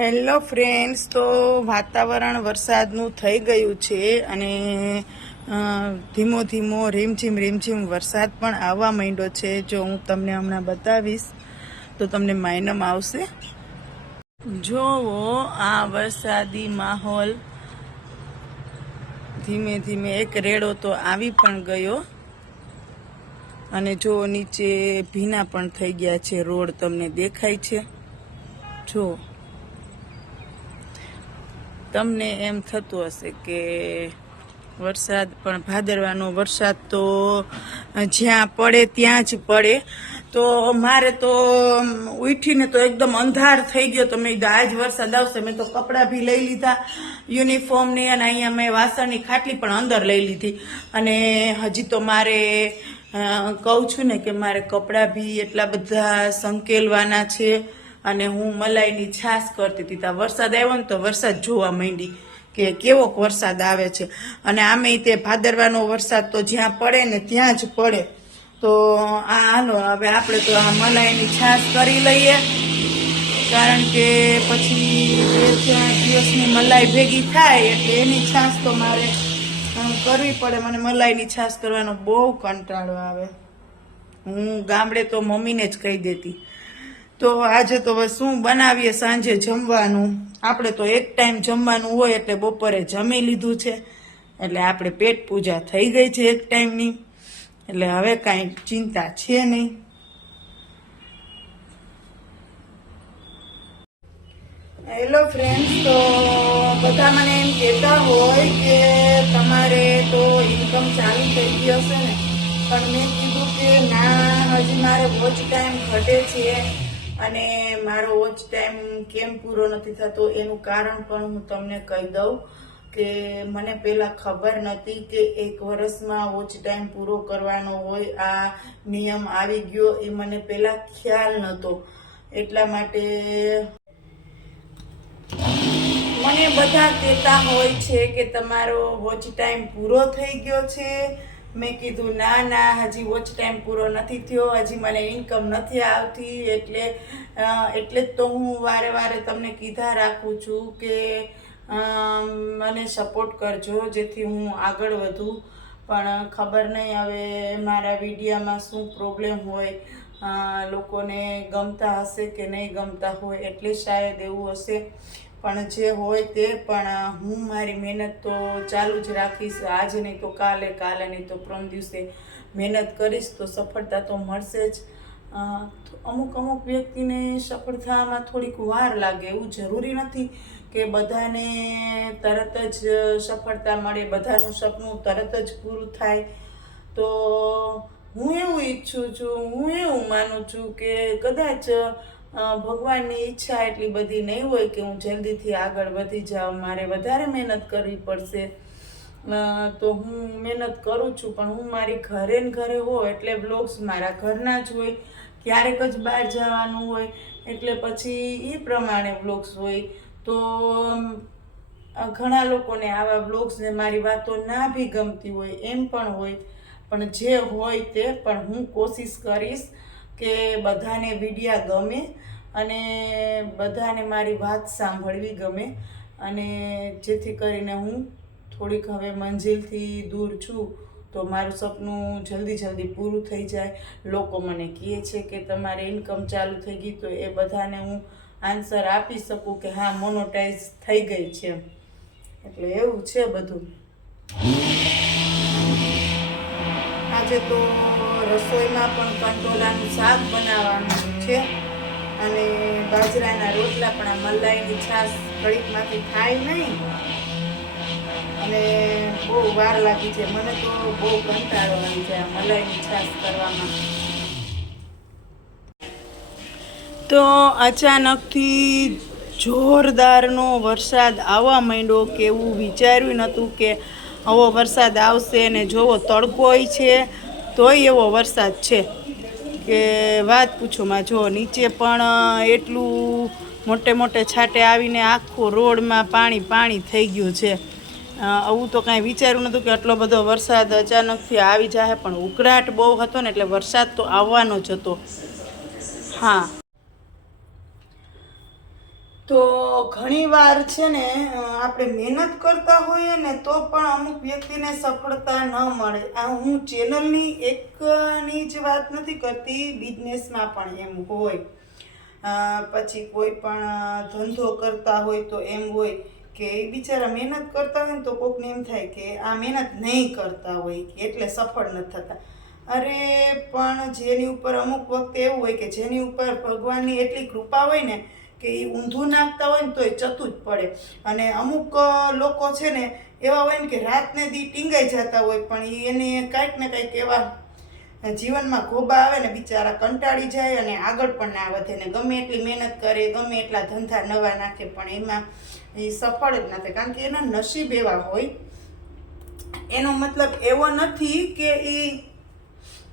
Hello friends, તો વાતાવરણ વરસાદનું થઈ ગયું છે અને ધીમો ધીમો રીમઝીમ રીમઝીમ વરસાદ પણ આવવા માંડ્યો છે. જો હું તમને હમણાં બતાવીશ, તો તમને માયનમ આવશે. જોવો આ વરસાદી માહોલ. ધીમે ધીમે એક રેડો તો આવી પણ ગયો. અને જો નીચે ભીના પણ થઈ ગયા છે. રોડ તમને દેખાય છે. જો તમને એમ થતું હશે કે વરસાદ, પણ ભાદરવાનો વરસાદ તો જ્યાં પડે ત્યાં જ પડે. તો મારે તો ઉઠીને તો એકદમ અંધાર થઈ ગયો તો મેં કીધું, આજ વરસાદ આવશે. મેં તો કપડાં બી લઈ લીધા યુનિફોર્મની અને અહીંયા મેં વાસણની ખાટલી પણ અંદર લઈ લીધી. અને હજી તો મારે કહું છું ને કે મારે કપડાં બી એટલા બધા સંકેલવાના છે. અને હું મલાઈની છાશ કરતી હતી. ત્યાં વરસાદ આવ્યો ને તો વરસાદ જોવા માંડી કે કેવોક વરસાદ આવે છે. અને આમે તે ભાદરવાનો વરસાદ તો જ્યાં પડે ને ત્યાં જ પડે. તો આ હાલો, હવે આપણે તો આ મલાઈની છાશ કરી લઈએ. કારણ કે પછી બે ચાર દિવસની મલાઈ ભેગી થાય એટલે એની છાશ તો મારે કરવી પડે. મને મલાઈની છાશ કરવાનો બહુ કંટાળો આવે. હું ગામડે તો મમ્મીને જ કહી દેતી. તો આજે તો હવે શું બનાવીએ? સાંજે જમવાનું. આપણે તો એક ટાઈમ જમવાનું હોય એટલે બપોરે જમી લીધું છે. એટલે આપણે પેટ પૂજા થઈ ગઈ છે એક ટાઈમની. એટલે હવે કાંઈ ચિંતા છે નહીં. હેલો ફ્રેન્ડ્સ તો બધા મને એમ કહેતા હોય કે તમારે તો ઇન્કમ ચાલુ થઈ ગઈ હશે ને. પણ મેં કીધું કે ના, હજી મારે વોચ ટાઈમ ઘટે છે. અને મારો વોચ ટાઈમ કેમ પૂરો નથી થતો એનું કારણ પણ હું તમને કહી દઉં કે મને પહેલાં ખબર નથી કે એક વર્ષમાં વોચ ટાઈમ પૂરો કરવાનો હોય. આ નિયમ આવી ગયો એ મને પહેલાં ખ્યાલ નહોતો. એટલા માટે મને બધા કહેતા હોય છે કે તમારો વોચ ટાઈમ પૂરો થઈ ગયો છે. મેં કીધું, ના ના, હજી વોચ ટાઈમ પૂરો નથી થયો, હજી મને ઇન્કમ નથી આવતી, એટલે એટલે જ તો હું વારે વારે તમને કીધા રાખું છું કે મને સપોર્ટ કરજો, જેથી હું આગળ વધું. પણ ખબર નહીં હવે મારા વિડીયામાં શું પ્રોબ્લેમ હોય લોકોને ગમતા હશે કે નહીં ગમતા હોય, એટલે શાયદ એવું હશે. પણ જે હોય તે પણ હું મારી મહેનત તો ચાલુ જ રાખીશ. આજ નહીં તો કાલે કાલે નહીં તો પ્રમ દિવસે મહેનત કરીશ તો સફળતા તો મળશે જ. અમુક અમુક વ્યક્તિને સફળતામાં થોડીક વાર લાગે. એવું જરૂરી નથી કે બધાને તરત જ સફળતા મળે, બધાનું સપનું તરત જ પૂરું થાય. તો હું એવું ઈચ્છું છું, હું એવું માનું છું કે કદાચ ભગવાનની ઈચ્છા એટલી બધી નહીં હોય કે હું જલ્દીથી આગળ વધી જાઉં. મારે વધારે મહેનત કરવી પડશે. તો હું મહેનત કરું છું, પણ હું મારી ઘરે ને ઘરે હોઉં એટલે બ્લોગ્સ મારા ઘરના જ હોય. ક્યારેક જ બહાર જવાનું હોય, એટલે પછી એ પ્રમાણે બ્લોગ્સ હોય. તો ઘણા લોકોને આવા બ્લોગ્સને મારી વાતો ના બી ગમતી હોય, એમ પણ હોય. પણ જે હોય તે, પણ હું કોશિશ કરીશ. કે બધાને વિડિયા ગમે અને બધાને મારી વાત સાંભળવી ગમે અને જેથી કરીને હું થોડીક હવે મંજિલથી દૂર છું તો મારું સપનું જલ્દી જલ્દી પૂરું થઈ જાય. લોકો મને કહે છે કે તમારે ઇન્કમ ચાલુ થઈ ગઈ તો એ બધાને હું આન્સર આપી શકું કે હા મોનોટાઈઝ થઈ ગઈ છે. એટલે એવું છે બધું. આજે તો રસોઈમાં પણ કંટોલાનું શાક બનાવવાનું છે. અને બાજરાના રોટલા પણ આ મલાઈની છાશ ઘડીકમાંથી થાય નહીં. અને બહુ વાર લાગી છે. મને તો બહુ કંટાળો આવી છે આ મલાઈની છાશ કરવામાં. તો અચાનકથી જોરદારનો વરસાદ આવવા માંડ્યો કે એવું વિચાર્યું નહોતું કે આવો વરસાદ આવશે ને જોવો તડકોય છે. તોય એવો વરસાદ છે કે વાત પૂછો માં જો નીચે પણ એટલું મોટે મોટે છાંટે આવીને આખો રોડમાં પાણી પાણી થઈ ગયું છે. આવું તો કાંઈ વિચાર્યું નહોતું કે આટલો બધો વરસાદ અચાનકથી આવી જાય પણ ઉકળાટ બહુ હતો ને એટલે વરસાદ તો આવવાનો જ હતો. હા. તો ઘણીવાર છે ને આપણે મહેનત કરતા હોઈએ ને, તો પણ અમુક વ્યક્તિને સફળતા ન મળે. આ હું ચેનલની એકની જ વાત નથી કરતી, બિઝનેસમાં પણ એમ હોય. પછી કોઈ પણ ધંધો કરતા હોય તો એમ હોય કે એ બિચારા મહેનત કરતા હોય ને, તો કોકને એમ થાય કે આ મહેનત નહીં કરતા હોય, એટલે સફળ નથી થતા. અરે, પણ જેની ઉપર અમુક વખતે એવું હોય કે જેની ઉપર ભગવાનની એટલી કૃપા હોય ને કે એ ઊંધું નાખતા હોય ને તો એ ચતું જ પડે. અને અમુક લોકો છે ને એવા હોય ને કે રાતને દી ટીંગાઈ જતા હોય, પણ એને કાંઈક ને કાંઈક એવા જીવનમાં ખોબા આવે ને બિચારા કંટાળી જાય અને આગળ પણ ના વધે ને ગમે એટલી મહેનત કરે, ગમે એટલા ધંધા નવા નાખે, પણ એમાં એ સફળ જ નથી કારણ કે એના નસીબ એવા હોય. એનો મતલબ એવો નથી કે એ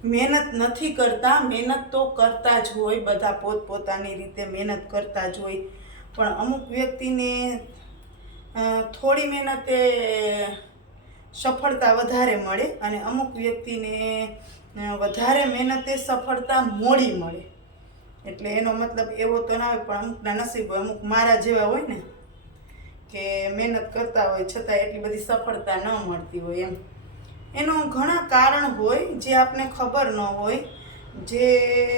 મહેનત નથી કરતા, મહેનત તો કરતા જ હોય બધા પોતપોતાની રીતે મહેનત કરતા જ હોય. પણ અમુક વ્યક્તિને થોડી મહેનતે સફળતા વધારે મળે અને અમુક વ્યક્તિને વધારે મહેનતે સફળતા મોડી મળે. એટલે એનો મતલબ એવો તો ના હોય, પણ અમુકના નસીબ હોય અમુક મારા જેવા હોય ને, કે મહેનત કરતા હોય, છતાં એટલી બધી સફળતા ન મળતી હોય એમ. એનું ઘણા કારણ હોય જે આપણે ખબર ન હોય, જે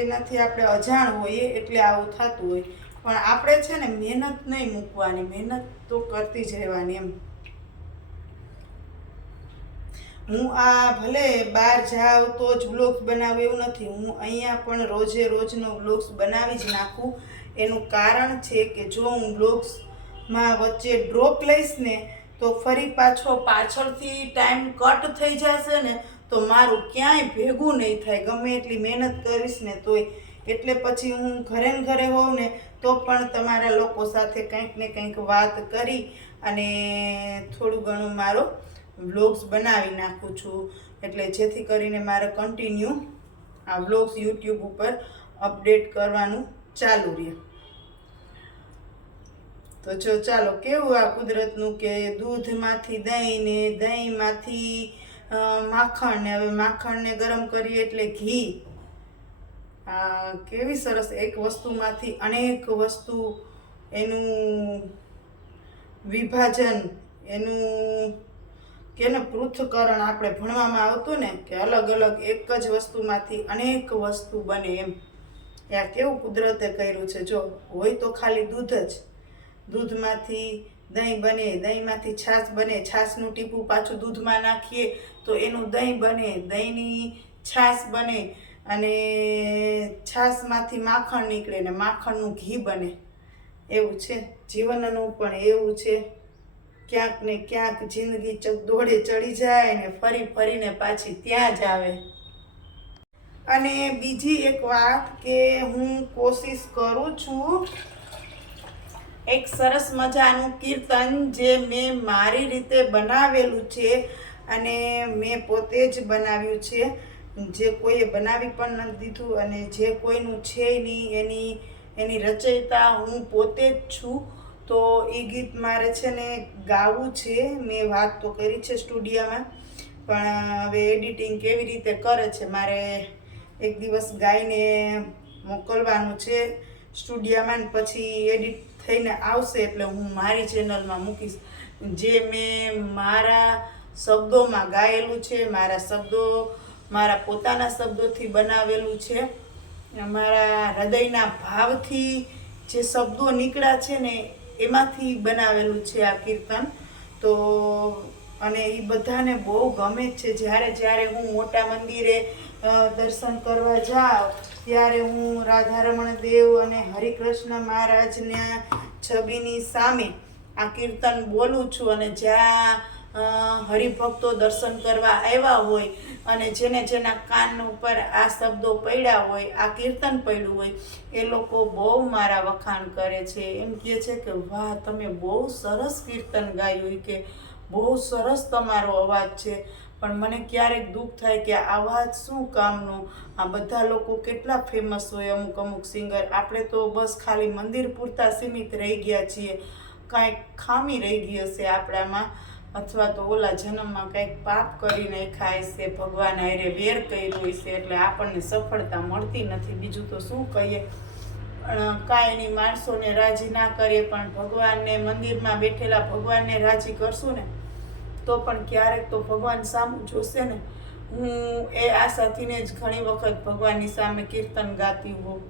નથી આપણે અજાણ હોઈએ એટલે આવું થતું હોય. પણ આપણે છે ને મહેનત નહીં મૂકવાની, મહેનત તો કરતી જ રહેવાની એમ. હું આ ભલે બહાર જાઉં તો જ વ્લોગ્સ બનાવું એવું નથી. હું અહીંયા પણ રોજે રોજનો વ્લોગ્સ બનાવી જ નાખું. એનું કારણ છે કે જો હું વ્લોગ્સમાં વચ્ચે ડ્રોપ લઈશ ને તો ફરી પાછો પાછળથી ટાઈમ કટ થઈ જશે ને, તો મારું ક્યાંય ભેગું નહીં થાય. ગમે એટલી મહેનત કરીશ ને તોય. એટલે પછી હું ઘરે ને ઘરે હોઉં ને, તો પણ તમારા લોકો સાથે કંઈક ને કંઈક વાત કરી અને થોડું ઘણું મારો વ્લોગ્સ બનાવી નાખું છું. એટલે જેથી કરીને મારે કન્ટિન્યુ આ વ્લોગ્સ યુટ્યુબ ઉપર અપડેટ કરવાનું ચાલુ રહે. તો જો ચાલો કેવું આ કુદરતનું કે દૂધમાંથી દહીં ને દહીંમાંથી માખણ ને હવે માખણને ગરમ કરીએ એટલે ઘી. કેવી સરસ એક વસ્તુમાંથી અનેક વસ્તુ એનું વિભાજન, એનું કેને પૃથ્થકરણ આપણે ભણવામાં આવતું ને કે અલગ અલગ એક જ વસ્તુમાંથી અનેક વસ્તુ બને એમ. એ કેવું કુદરતે કર્યું છે? જો હોય તો ખાલી દૂધ જ. દૂધમાંથી દહીં બને, દહીંમાંથી છાશ બને, છાશનું ટીપું પાછું દૂધમાં નાખીએ તો એનું દહીં બને, દહીંની છાશ બને અને છાશમાંથી માખણ નીકળે ને માખણનું ઘી બને. એવું છે. જીવનનું પણ એવું છે. ક્યાંક ને ક્યાંક જિંદગી દોડે ચડી જાય ને ફરી ફરીને પાછી ત્યાં જ આવે. અને બીજી એક વાત કે હું કોશિશ કરું છું એક સરસ મજાનું કીર્તન જે મેં મારી રીતે બનાવેલું છે અને મેં પોતે જ બનાવ્યું છે. જે કોઈએ બનાવી પણ નથી દીધું અને જે કોઈનું છે નહીં એની એની રચયિતા હું પોતે જ છું. તો એ ગીત મારે છે ને ગાવું છે. મેં વાત તો કરી છે સ્ટુડિયોમાં, પણ હવે એડિટિંગ કેવી રીતે કરે છે મારે એક દિવસ ગાઈને મોકલવાનું છે સ્ટુડિયોમાં પછી એડિટ થઈને આવશે એટલે હું મારી ચેનલમાં મૂકીશ. જે મેં મારા શબ્દોમાં ગાયેલું છે, મારા શબ્દો, મારા પોતાના શબ્દોથી બનાવેલું છે, મારા હૃદયના ભાવથી જે શબ્દો નીકળ્યા છે ને, એમાંથી બનાવેલું છે આ કીર્તન. તો, અને એ બધાને બહુ ગમે જ છે. જ્યારે જ્યારે હું મોટા મંદિરે દર્શન કરવા જાઉં, ત્યારે હું રાધારમણ દેવ અને હરિકૃષ્ણ મહારાજના છબીની સામે આ કીર્તન બોલું છું અને જ્યાં હરિભક્તો દર્શન કરવા આવ્યા હોય અને જેને જેના કાન ઉપર આ શબ્દો પડ્યા હોય, આ કીર્તન પડ્યું હોય, એ લોકો બહુ મારા વખાણ કરે છે. એમ કહે છે કે, વાહ, તમે બહુ સરસ કીર્તન ગાયું. કે, બહુ સરસ તમારો અવાજ છે. પણ મને ક્યારેક દુઃખ થાય કે આ જ શું કામનું? આ બધા લોકો કેટલા ફેમસ હોય અમુક અમુક સિંગર આપણે તો બસ ખાલી મંદિર પૂરતા સીમિત રહી ગયા છીએ. કાંઈક ખામી રહી ગઈ હશે આપણામાં. અથવા તો ઓલા જન્મમાં કંઈક પાપ કરી નાખ્યા હશે, ભગવાન હારે વેર કર્યો હશે, એટલે આપણને સફળતા મળતી નથી. બીજું તો શું કહીએ? પણ કાંઈ માણસોને રાજી ના કરીએ, પણ ભગવાનને મંદિરમાં બેઠેલા ભગવાનને રાજી કરશું ને? તો પણ ક્યારેક તો ભગવાન સામું જોશે ને? હું એ આશાથીને જ ઘણી વખત ભગવાનની સામે કીર્તન ગાતી હોઉં.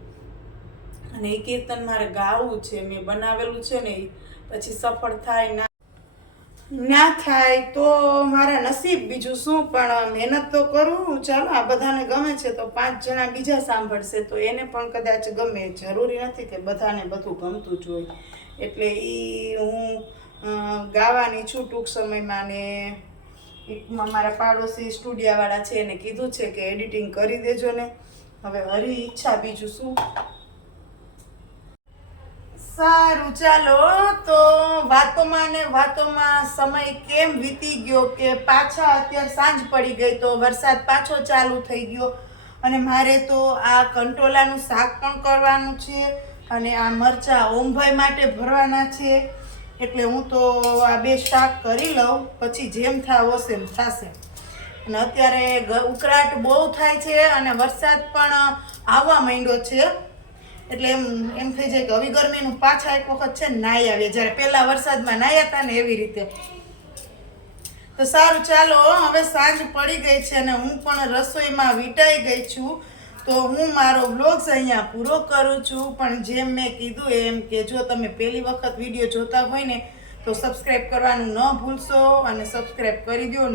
અને એ કીર્તન મારે ગાવું છે, મેં બનાવેલું છે ને પછી સફળ થાય ના ના થાય તો મારા નસીબ બીજું શું? પણ મહેનત તો કરું. ચાલો, આ બધાને ગમે છે તો પાંચ જણા બીજા સાંભળશે તો એને પણ કદાચ ગમે. જરૂરી નથી કે બધાને બધું ગમતું જ હોય. એટલે એ હું ગાવાની છું ટૂંક સમયમાં ને મારા પાડોશી સ્ટુડિયાવાળા છે એને કીધું છે કે એડિટિંગ કરી દેજો ને. હવે હરી ઈચ્છા બીજું શું? સારું, ચાલો તો વાતોમાં ને વાતોમાં સમય કેમ વીતી ગયો કે પાછા અત્યારે સાંજ પડી ગઈ તો વરસાદ પાછો ચાલુ થઈ ગયો. અને મારે તો આ કંટોલાનું શાક પણ કરવાનું છે અને આ મરચાં ઓમભાઈ માટે ભરવાના છે. એટલે હું તો આ બે શાક કરી લઉં, પછી જેમ થાવ હશે થશે. અને અત્યારે ઉકળાટ બહુ થાય છે અને વરસાદ પણ આવવા માંડ્યો છે. એટલે એમ એમ થઈ જાય કે હવે ગરમીનું પાછા એક વખત છે નાહી આવીએ. જ્યારે પહેલા વરસાદમાં નાહ્યા હતા ને એવી રીતે. તો સારું, ચાલો હવે સાંજ પડી ગઈ છે અને હું પણ રસોઈમાં વીંટાઈ ગઈ છું. તો હું મારો બ્લોગ્સ અહીંયા પૂરો કરું છું. પણ જેમ મેં કીધું એમ કે જો તમે પહેલી વખત વીડિયો જોતા હોય ને, તો સબસ્ક્રાઈબ કરવાનું ન ભૂલશો અને સબસ્ક્રાઈબ કરી દો